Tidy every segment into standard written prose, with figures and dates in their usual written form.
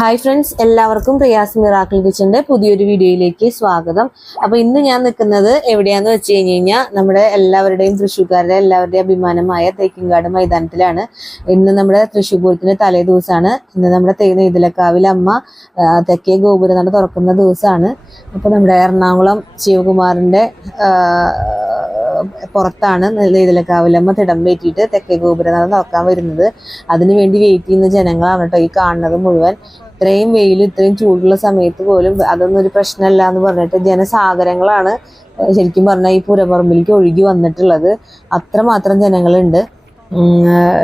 Hi friends, എല്ലാവർക്കും Priya's miracle കിച്ചന്റെ പുതിയൊരു വീഡിയോയിലേക്ക് സ്വാഗതം. അപ്പൊ ഇന്ന് ഞാൻ നിൽക്കുന്നത് എവിടെയാന്ന് വെച്ച് കഴിഞ്ഞാൽ നമ്മുടെ എല്ലാവരുടെയും തൃശ്ശൂർക്കാരുടെ എല്ലാവരുടെയും അഭിമാനമായ തേക്കിൻകാട് മൈതാനത്തിലാണ്. ഇന്ന് നമ്മുടെ തൃശ്ശൂർ പൂരത്തിന്റെ തലേ ദിവസമാണ്. ഇന്ന് നമ്മുടെ നെയ്തലക്കാവിൽ അമ്മ തെക്കേ ഗോപുരം നട തുറക്കുന്ന ദിവസമാണ്. അപ്പൊ നമ്മുടെ എറണാകുളം ശിവകുമാറിന്റെ പുറത്താണ് നെയ്തലക്കാവിലമ്മ തിടം വെറ്റിയിട്ട് തെക്കേ ഗോപുരം നട തുറക്കാൻ വരുന്നത്. അതിനുവേണ്ടി വെയിറ്റ് ചെയ്യുന്ന ജനങ്ങളാണ് കേട്ടോ ഈ കാണുന്നത് മുഴുവൻ. ഇത്രയും വെയിലും ഇത്രയും ചൂടുള്ള സമയത്ത് പോലും അതൊന്നും ഒരു പ്രശ്നമല്ല എന്ന് പറഞ്ഞിട്ട് ജനസാഗരങ്ങളാണ് ശരിക്കും പറഞ്ഞാൽ ഈ പുരപ്പറമ്പിലേക്ക് ഒഴുകി വന്നിട്ടുള്ളത്. അത്രമാത്രം ജനങ്ങളുണ്ട്.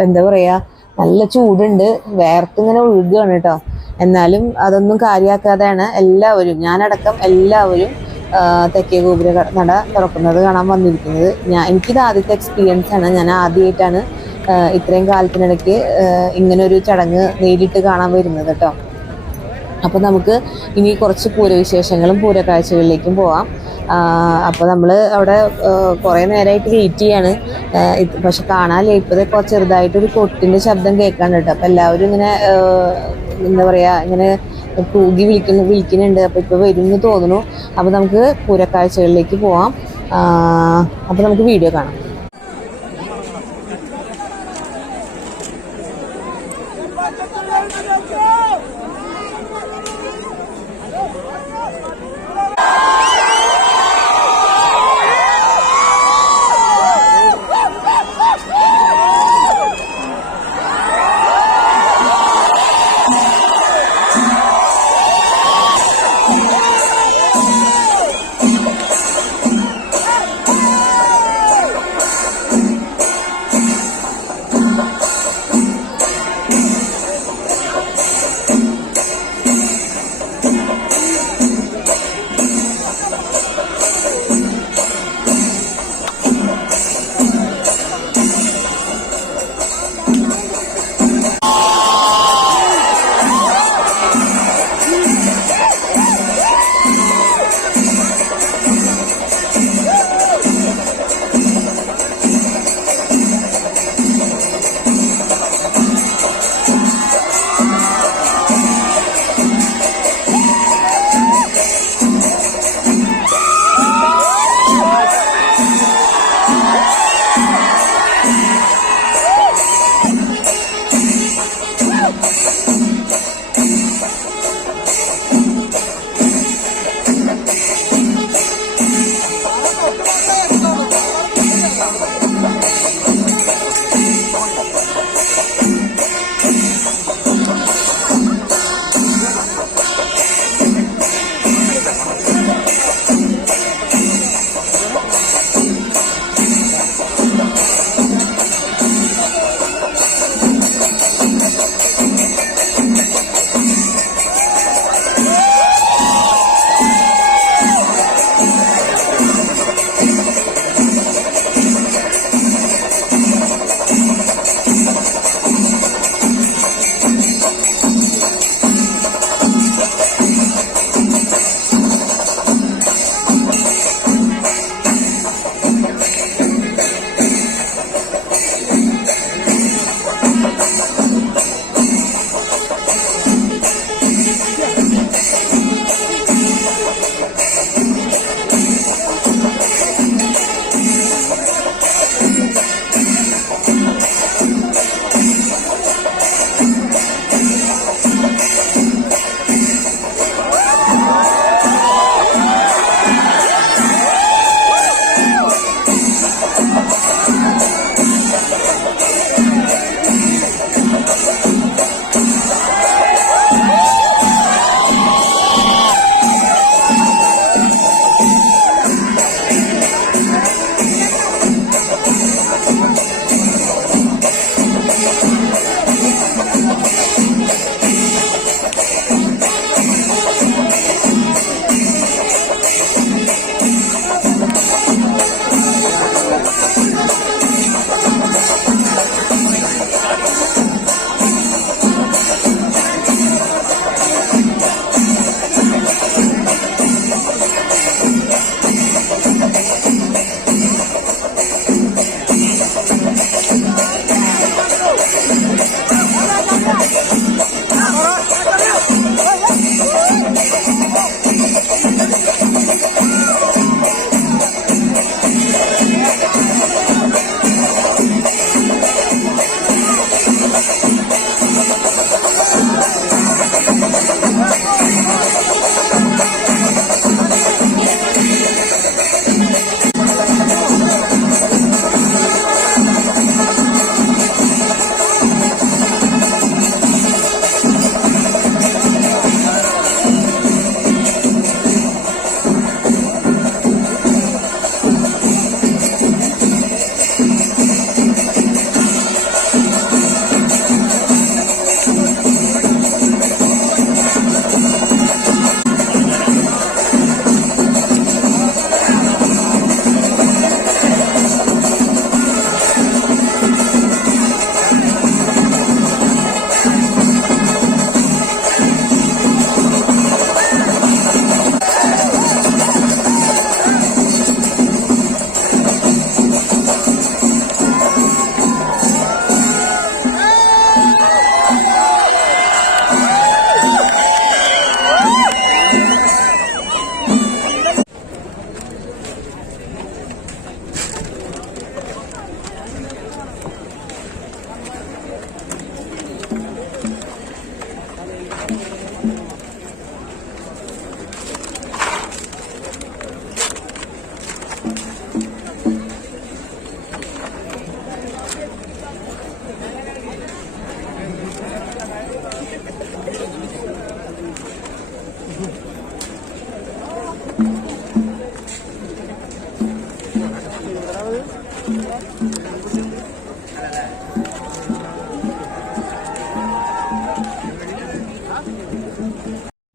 എന്താ പറയാ, നല്ല ചൂടുണ്ട്, വേർത്തിങ്ങനെ ഒഴുകുകയാണ് കേട്ടോ. എന്നാലും അതൊന്നും കാര്യമാക്കാതെയാണ് എല്ലാവരും, ഞാനടക്കം എല്ലാവരും തെക്കേ ഗോപുര നട തുറക്കുന്നത് കാണാൻ വന്നിരിക്കുന്നത്. എനിക്കിത് ആദ്യത്തെ എക്സ്പീരിയൻസ് ആണ്. ഞാൻ ആദ്യമായിട്ടാണ് ഇത്രയും കാലത്തിനിടയ്ക്ക് ഇങ്ങനെ ഒരു ചടങ്ങ് നേരിട്ട് കാണാൻ വരുന്നത് കേട്ടോ. അപ്പോൾ നമുക്ക് ഇനി കുറച്ച് പൂരവിശേഷങ്ങളും പൂരക്കാഴ്ചകളിലേക്കും പോവാം. അപ്പോൾ നമ്മൾ അവിടെ കുറേ നേരമായിട്ട് വെയിറ്റ് ചെയ്യാണ്. പക്ഷെ കാണാനില്ല, ഇപ്പോഴത്തെ കുറച്ച് ചെറുതായിട്ടൊരു കൊട്ടിൻ്റെ ശബ്ദം കേൾക്കാൻ കേട്ടോ. അപ്പോൾ എല്ലാവരും ഇങ്ങനെ എന്താ പറയുക, ഇങ്ങനെ കൂകി വിളിക്കുന്നുണ്ട്. അപ്പോൾ ഇപ്പോൾ വരും എന്ന് തോന്നുന്നു. അപ്പോൾ നമുക്ക് പൂരക്കാഴ്ചകളിലേക്ക് പോവാം. അപ്പോൾ നമുക്ക് വീഡിയോ കാണാം.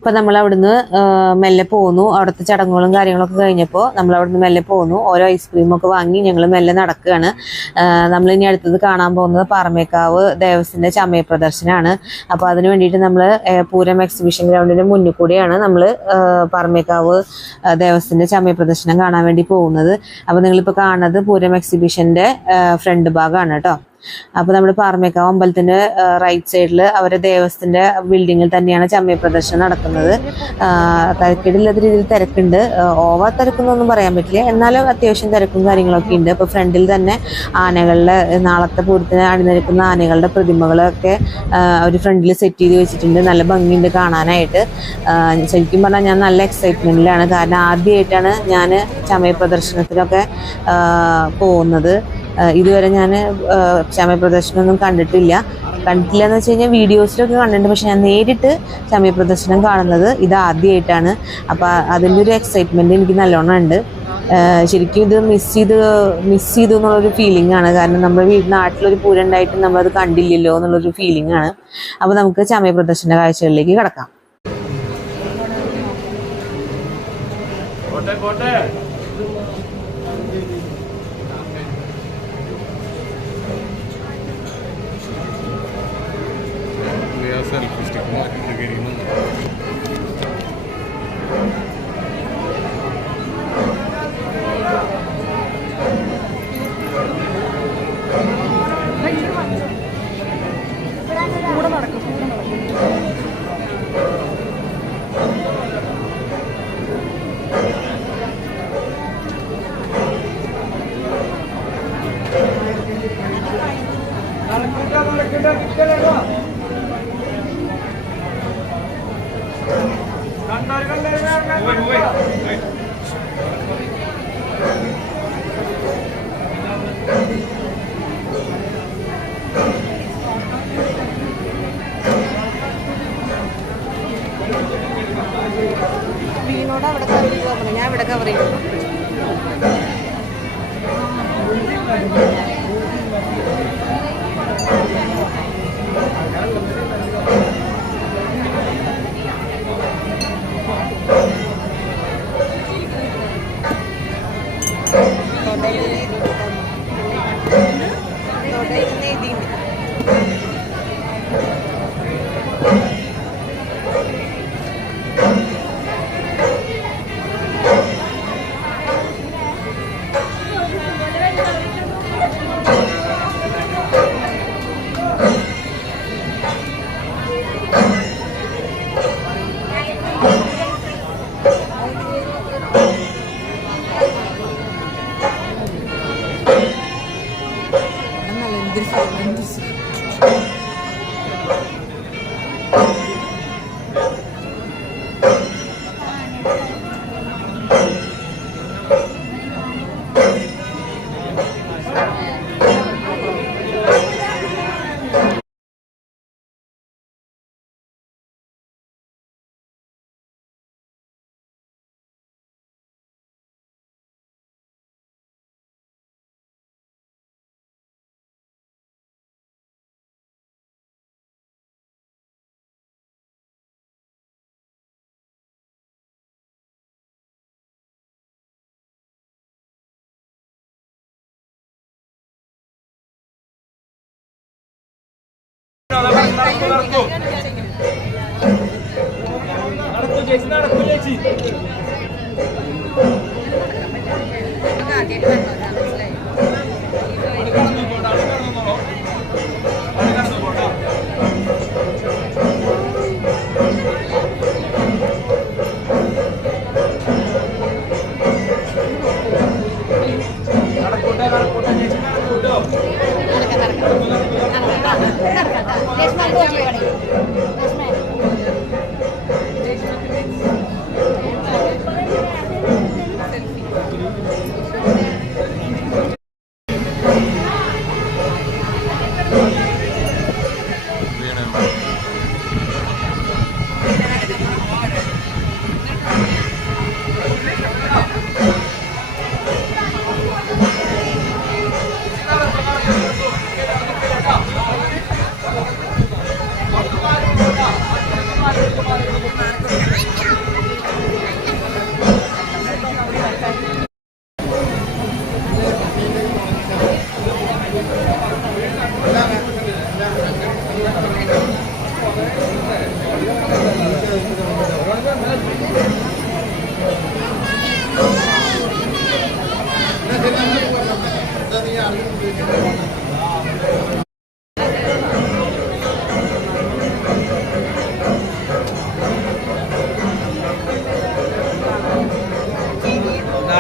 അപ്പൊ നമ്മൾ അവിടുന്ന് മെല്ലെ പോന്നു. അവിടുത്തെ ചടങ്ങുകളും കാര്യങ്ങളൊക്കെ കഴിഞ്ഞപ്പോൾ നമ്മൾ അവിടുന്ന് മെല്ലെ പോന്നു. ഓരോ ഐസ്ക്രീം ഒക്കെ വാങ്ങി ഞങ്ങൾ മെല്ലെ നടക്കുകയാണ്. നമ്മൾ ഇനി അടുത്തത് കാണാൻ പോകുന്നത് പാറമേക്കാവ് ദേവസ്വത്തിന്റെ ചമയ പ്രദർശനമാണ്. അപ്പൊ അതിന് വേണ്ടിയിട്ട് നമ്മൾ പൂരം എക്സിബിഷൻ ഗ്രൗണ്ടിന്റെ മുന്നിൽ കൂടിയാണ് നമ്മൾ പാറമേക്കാവ് ദേവസ്വത്തിന്റെ ചമയ പ്രദർശനം കാണാൻ വേണ്ടി പോകുന്നത്. അപ്പൊ നിങ്ങളിപ്പോ കാണുന്നത് പൂരം എക്സിബിഷന്റെ ഫ്രണ്ട് ഭാഗമാണ് കേട്ടോ. അപ്പൊ നമ്മുടെ പാറമേക്കാവ് അമ്പലത്തിന്റെ റൈറ്റ് സൈഡിൽ അവരുടെ ദേവസ്വത്തിന്റെ ബിൽഡിങ്ങിൽ തന്നെയാണ് ചമയ പ്രദർശനം നടക്കുന്നത്. തിരക്കിടില്ലാത്ത രീതിയിൽ തിരക്കുണ്ട്. ഓവർ തിരക്കുന്നൊന്നും പറയാൻ പറ്റില്ല, എന്നാലും അത്യാവശ്യം തിരക്കും കാര്യങ്ങളൊക്കെ ഉണ്ട്. അപ്പൊ ഫ്രണ്ടിൽ തന്നെ ആനകളുടെ നാളത്തെ പൂരത്തിന് അണിനിരക്കുന്ന ആനകളുടെ പ്രതിമകളൊക്കെ അവർ ഫ്രണ്ടിൽ സെറ്റ് ചെയ്ത് വെച്ചിട്ടുണ്ട്. നല്ല ഭംഗിയുണ്ട് കാണാനായിട്ട്. ശരിക്കും പറഞ്ഞാൽ ഞാൻ നല്ല എക്സൈറ്റ്മെന്റിലാണ്. കാരണം ആദ്യമായിട്ടാണ് ഞാൻ ചമയ പ്രദർശനത്തിലൊക്കെ പോകുന്നത്. ഇതുവരെ ഞാൻ ചമയ പ്രദർശനമൊന്നും കണ്ടിട്ടില്ല എന്ന് വെച്ച് കഴിഞ്ഞാൽ വീഡിയോസിലൊക്കെ കണ്ടിട്ടുണ്ട്. പക്ഷെ ഞാൻ നേരിട്ട് ചമയ പ്രദർശനം കാണുന്നത് ഇത് ആദ്യമായിട്ടാണ്. അപ്പം അതിൻ്റെ ഒരു എക്സൈറ്റ്മെൻറ്റ് എനിക്ക് നല്ലോണം ഉണ്ട്. ശരിക്കും ഇത് മിസ് ചെയ്തു എന്നുള്ളൊരു ഫീലിംഗ് ആണ്. കാരണം നമ്മുടെ നാട്ടിലൊരു പൂരം ഉണ്ടായിട്ട് നമ്മളത് കണ്ടില്ലല്ലോ എന്നുള്ളൊരു ഫീലിംഗ് ആണ്. അപ്പോൾ നമുക്ക് ചമയ പ്രദർശന കാഴ്ചകളിലേക്ക് കിടക്കാം. സെൽഫി സ്റ്റിക്ക് മാറ്റി ഞാൻ ഇവിടെ കവർ ചെയ്യും.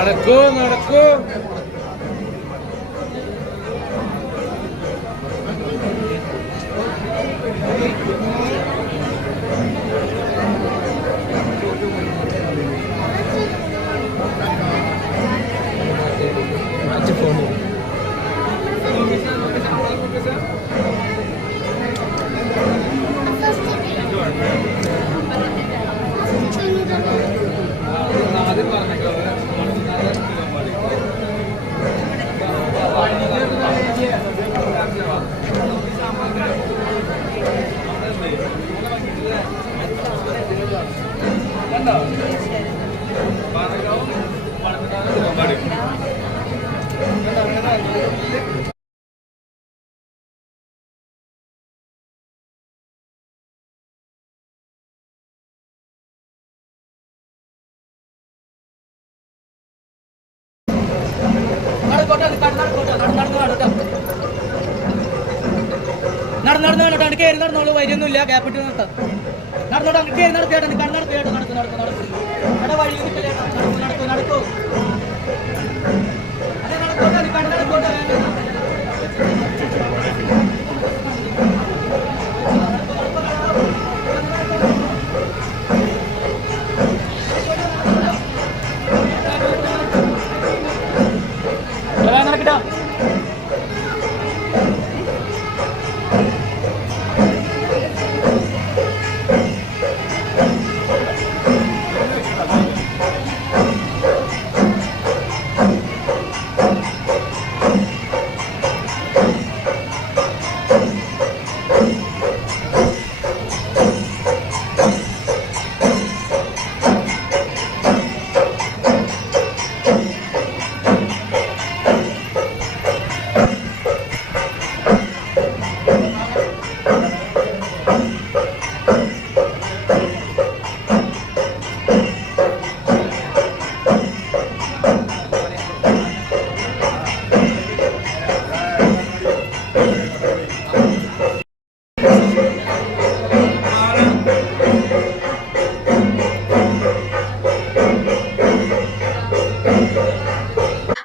നടക്കൂ നടക്കൂ. നടന്നോട്ട് കയറി നടന്നോളൂ, വരിയൊന്നുമില്ല, ഗ്യാപ്പിട്ട് നിർത്താം. നടന്നോട്ട് അങ്ങ് കയറി നടത്തിയാട്ടെ, നടത്തിയാട്ടെ, നടക്കൂ വഴി നടക്കൂ. അതെ നടക്കോട്ടെ. നടക്കിട്ടോ.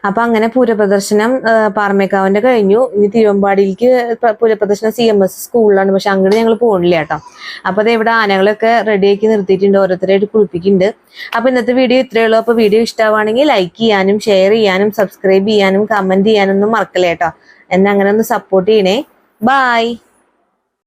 അപ്പൊ അങ്ങനെ പൂരപ്രദർശനം പാറമേക്കാവിന്റെ കഴിഞ്ഞു. ഇനി തിരുവമ്പാടിയിലേക്ക് പൂരപ്രദർശനം CMS സ്കൂളിലാണ്, പക്ഷെ അങ്ങോട്ട് ഞങ്ങൾ പോകണില്ല കേട്ടോ. അപ്പൊ അത് ഇവിടെ ആനകളൊക്കെ റെഡിയാക്കി നിർത്തിയിട്ടുണ്ട്, ഓരോരുത്തരായിട്ട് കുളിപ്പിക്കുന്നുണ്ട്. അപ്പൊ ഇന്നത്തെ വീഡിയോ ഇത്രയേ ഉള്ളൂ. അപ്പൊ വീഡിയോ ഇഷ്ടമാണെങ്കിൽ ലൈക്ക് ചെയ്യാനും ഷെയർ ചെയ്യാനും സബ്സ്ക്രൈബ് ചെയ്യാനും കമന്റ് ചെയ്യാനൊന്നും മറക്കല്ലേ കേട്ടോ. എന്നെ അങ്ങനെ ഒന്ന് സപ്പോർട്ട് ചെയ്യണേ. ബൈ.